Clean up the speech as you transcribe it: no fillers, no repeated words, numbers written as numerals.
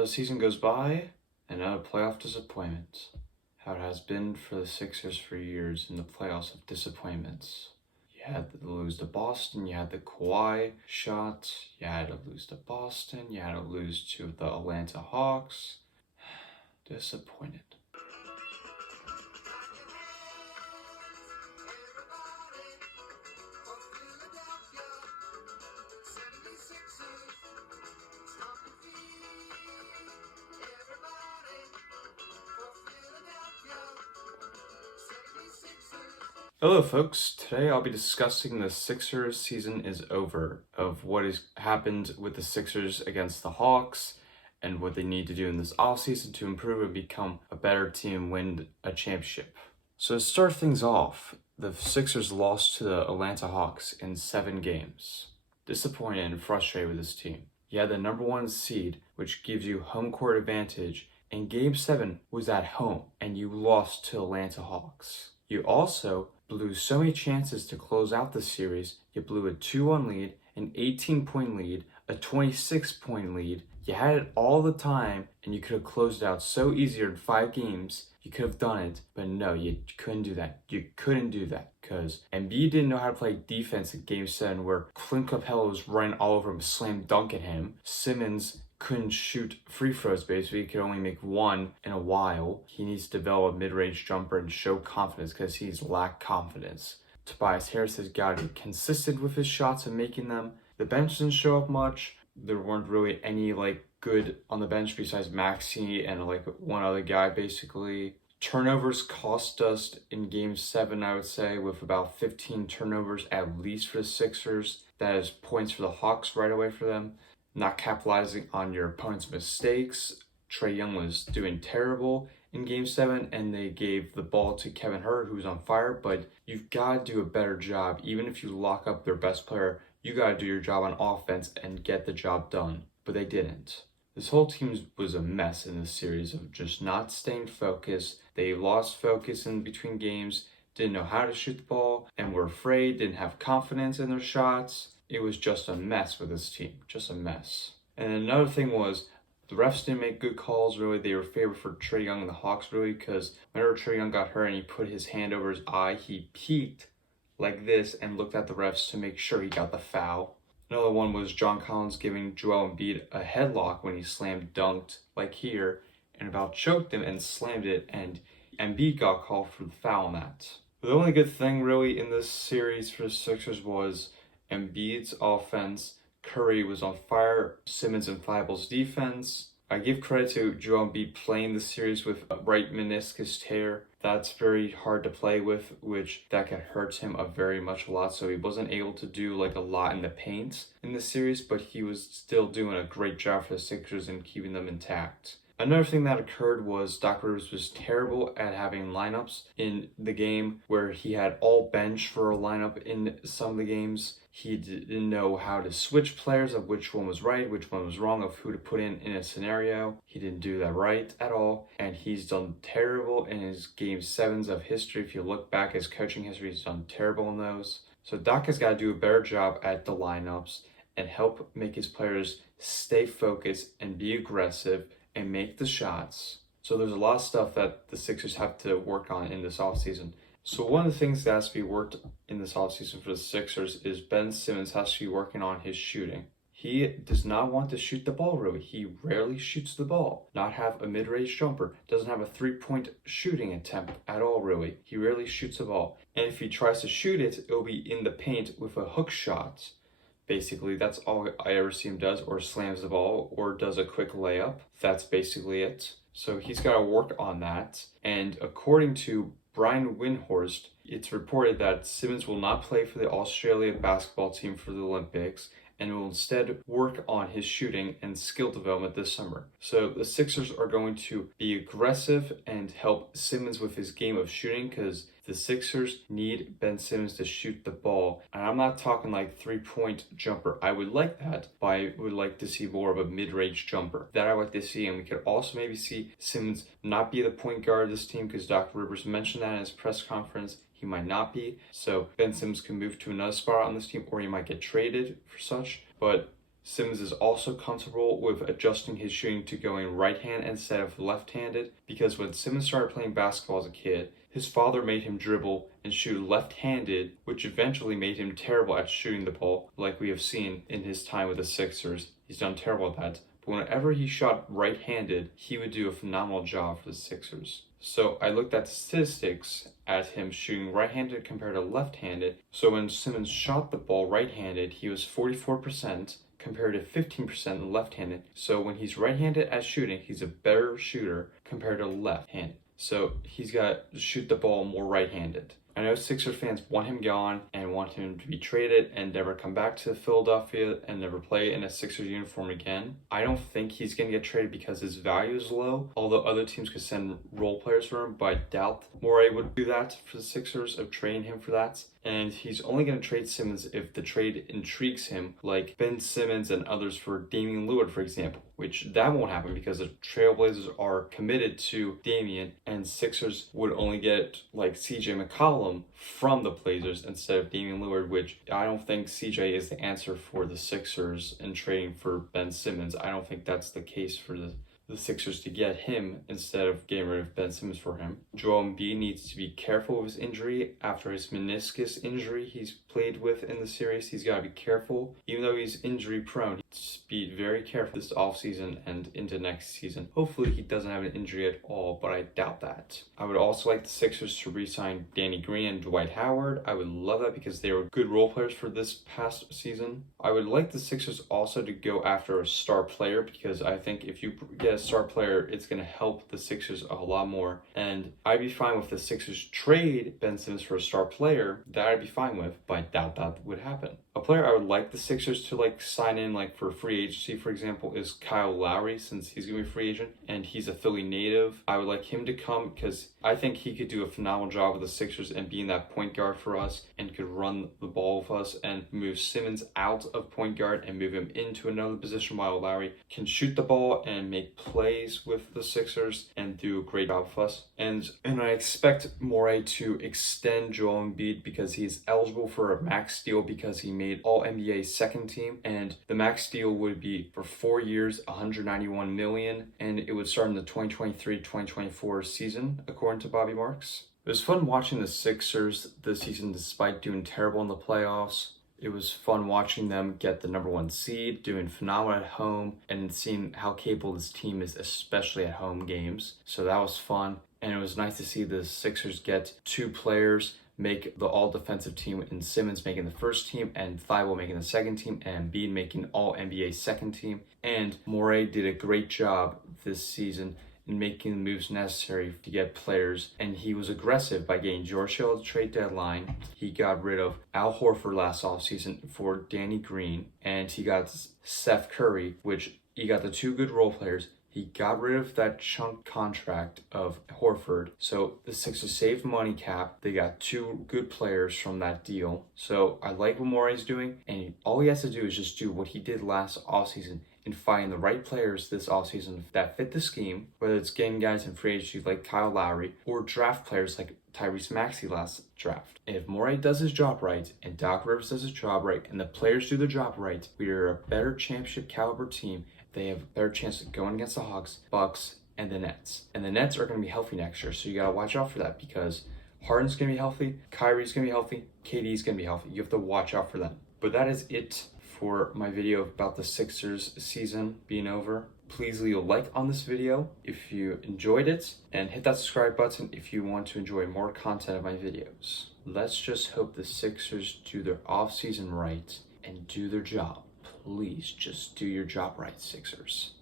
Another season goes by, another playoff disappointment. How it has been for the Sixers for years in the playoffs of disappointments. You had to lose to Boston, you had the Kawhi shot, you had to lose to Boston, you had to lose to the Atlanta Hawks. Disappointed. Hello folks, today I'll be discussing the Sixers season is over, of what has happened with the Sixers against the Hawks, and what they need to do in this offseason to improve and become a better team and win a championship. So to start things off, the Sixers lost to the Atlanta Hawks in 7 games. Disappointed and frustrated with this team. You had the number 1 seed, which gives you home court advantage, and Game 7 was at home, and you lost to Atlanta Hawks. You also blew so many chances to close out the series. You blew a 2-1 lead, an 18-point lead, a 26-point lead. You had it all the time, and you could have closed it out so easier in 5 games. You could have done it, but no, you couldn't do that. You couldn't do that because Embiid didn't know how to play defense in Game 7, where Clint Capella was running all over him, slam dunking him. Simmons couldn't shoot free throws, basically. He could only make 1 in a while. He needs to develop a mid-range jumper and show confidence because he's lacked confidence. Tobias Harris has got to be consistent with his shots and making them. The bench didn't show up much. There weren't really any good on the bench besides Maxey and one other guy, basically. Turnovers cost us in Game 7, I would say, with about 15 turnovers at least for the Sixers. That is points for the Hawks right away for them. Not capitalizing on your opponent's mistakes. Trae Young was doing terrible in Game 7, and they gave the ball to Kevin Huerter, who was on fire, but you've got to do a better job. Even if you lock up their best player, you got to do your job on offense and get the job done, but they didn't. This whole team was a mess in this series of just not staying focused. They lost focus in between games, didn't know how to shoot the ball, and were afraid, didn't have confidence in their shots. It was just a mess with this team, just a mess. And another thing was, the refs didn't make good calls, really. They were favored for Trae Young and the Hawks, really, because whenever Trae Young got hurt and he put his hand over his eye, he peeked like this and looked at the refs to make sure he got the foul. Another one was John Collins giving Joel Embiid a headlock when he slam dunked, like here, and about choked him and slammed it, and Embiid got called for the foul on that. The only good thing, really, in this series for the Sixers was Embiid's offense. Curry was on fire. Simmons and Thibault's defense. I give credit to Joel Embiid playing the series with a right meniscus tear. That's very hard to play with, which that could hurt him a lot. So he wasn't able to do a lot in the paint in the series, but he was still doing a great job for the Sixers and keeping them intact. Another thing that occurred was Doc Rivers was terrible at having lineups in the game, where he had all bench for a lineup in some of the games. He didn't know how to switch players, of which one was right, which one was wrong, of who to put in a scenario. He didn't do that right at all, and he's done terrible in his Game 7s of history. If you look back his coaching history, he's done terrible in those. So Doc has got to do a better job at the lineups and help make his players stay focused and be aggressive and make the shots. So there's a lot of stuff that the Sixers have to work on in this offseason. So one of the things that has to be worked in this offseason for the Sixers is Ben Simmons has to be working on his shooting. He does not want to shoot the ball, really. He rarely shoots the ball. Not have a mid-range jumper. Doesn't have a 3-point shooting attempt at all, really. He rarely shoots the ball. And if he tries to shoot it, it'll be in the paint with a hook shot. Basically, that's all I ever see him does, or slams the ball, or does a quick layup. That's basically it. So he's got to work on that. And according to Brian Windhorst, it's reported that Simmons will not play for the Australia basketball team for the Olympics and will instead work on his shooting and skill development this summer. So the Sixers are going to be aggressive and help Simmons with his game of shooting, because the Sixers need Ben Simmons to shoot the ball. And I'm not talking 3-point jumper. I would like that, but I would like to see more of a mid-range jumper. That I would like to see, and we could also maybe see Simmons not be the point guard of this team, because Dr. Rivers mentioned that in his press conference. He might not be. So Ben Simmons can move to another spot on this team, or he might get traded for such. But Simmons is also comfortable with adjusting his shooting to going right-handed instead of left-handed, because when Simmons started playing basketball as a kid, his father made him dribble and shoot left-handed, which eventually made him terrible at shooting the ball, like we have seen in his time with the Sixers. He's done terrible at that. But whenever he shot right-handed, he would do a phenomenal job for the Sixers. So I looked at the statistics at him shooting right-handed compared to left-handed. So when Simmons shot the ball right-handed, he was 44% compared to 15% left-handed. So when he's right-handed at shooting, he's a better shooter compared to left-handed. So he's got to shoot the ball more right-handed. I know Sixers fans want him gone and want him to be traded and never come back to Philadelphia and never play in a Sixers uniform again. I don't think he's going to get traded because his value is low, although other teams could send role players for him, but I doubt Morey would do that for the Sixers, of trading him for that. And he's only going to trade Simmons if the trade intrigues him, like Ben Simmons and others for Damian Lillard, for example, which that won't happen because the Trailblazers are committed to Damian, and Sixers would only get like CJ McCollum from the Blazers instead of Damian Lillard, which I don't think CJ is the answer for the Sixers in trading for Ben Simmons. I don't think that's the case for the Sixers to get him instead of getting rid of Ben Simmons for him. Joel Embiid needs to be careful with his injury after his meniscus injury he's played with in the series. He's got to be careful. Even though he's injury prone, just be very careful this offseason and into next season. Hopefully he doesn't have an injury at all, but I doubt that. I would also like the Sixers to re-sign Danny Green and Dwight Howard. I would love that because they were good role players for this past season. I would like the Sixers also to go after a star player, because I think if you get a star player, it's going to help the Sixers a lot more. And I'd be fine with the Sixers trade Ben Simmons for a star player. That I'd be fine with, but I doubt that would happen. A player I would like the Sixers to sign in for free agency, for example, is Kyle Lowry, since he's going to be a free agent and he's a Philly native. I would like him to come because I think he could do a phenomenal job with the Sixers and being that point guard for us, and could run the ball with us and move Simmons out of point guard and move him into another position while Lowry can shoot the ball and make plays with the Sixers and do a great job with us. And I expect Morey to extend Joel Embiid because he's eligible for a max deal because he made All-NBA second team, and the max deal would be for 4 years, $191 million, and it would start in the 2023-2024 season, according to Bobby Marks. It was fun watching the Sixers this season despite doing terrible in the playoffs. It was fun watching them get the number 1 seed, doing phenomenal at home, and seeing how capable this team is, especially at home games. So that was fun. And it was nice to see the Sixers get 2 players make the all-defensive team, in Simmons making the first team, and Thibault making the second team, and Embiid making All-NBA second team. And Morey did a great job this season in making the moves necessary to get players, and he was aggressive by getting George Hill at the trade deadline. He got rid of Al Horford last offseason for Danny Green, and he got Seth Curry, which he got the 2 good role players. He got rid of that chunk contract of Horford. So the Sixers saved money cap. They got 2 good players from that deal. So I like what Morey's doing, and all he has to do is just do what he did last offseason and find the right players this offseason that fit the scheme, whether it's getting guys in free agency like Kyle Lowry or draft players like Tyrese Maxey last draft. And if Morey does his job right and Doc Rivers does his job right and the players do their job right, we are a better championship caliber team. They have a better chance of going against the Hawks, Bucks, and the Nets. And the Nets are going to be healthy next year, so you got to watch out for that because Harden's going to be healthy, Kyrie's going to be healthy, KD's going to be healthy. You have to watch out for them. But that is it for my video about the Sixers season being over. Please leave a like on this video if you enjoyed it, and hit that subscribe button if you want to enjoy more content of my videos. Let's just hope the Sixers do their off-season right and do their job. Please just do your job right, Sixers.